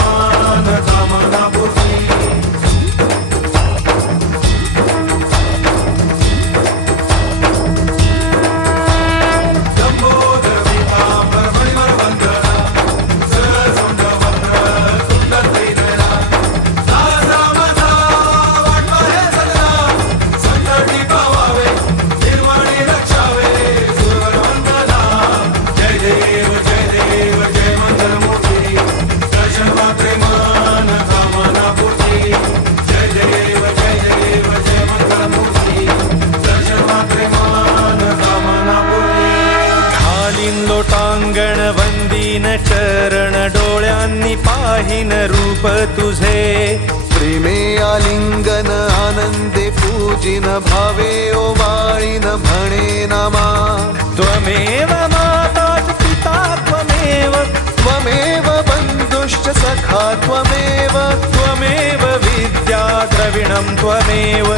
मान कामना पूर्ती लंबोदर पीतांबर मणिवर वंदना सरसुंड वक्र सुंदर त्रिनयना दासामथा वाटवा हे सदना संकटी पावावे निर्वाणी रक्षावे सुरवर वंदना जय देव जय देव जय मंगलमूर्ती दर्शन मात्रे मान कामना पूर्ती जय देव जय देव जय मंगलमूर्ती दर्शन मात्रे मान कामना पूर्ती घालीन लोटांगण वंदीन चरण डोळ्यांनी पाहिन रूप तुझे प्रेमे आलिंगन आनंदे पूजिन भावे ओवाळीन भने नमा त्वमेव माता च पिता त्वमेव त्वमेव बन्धुश्च सखा त्वमेव त्वमेव विद्या द्रविणं त्वमेव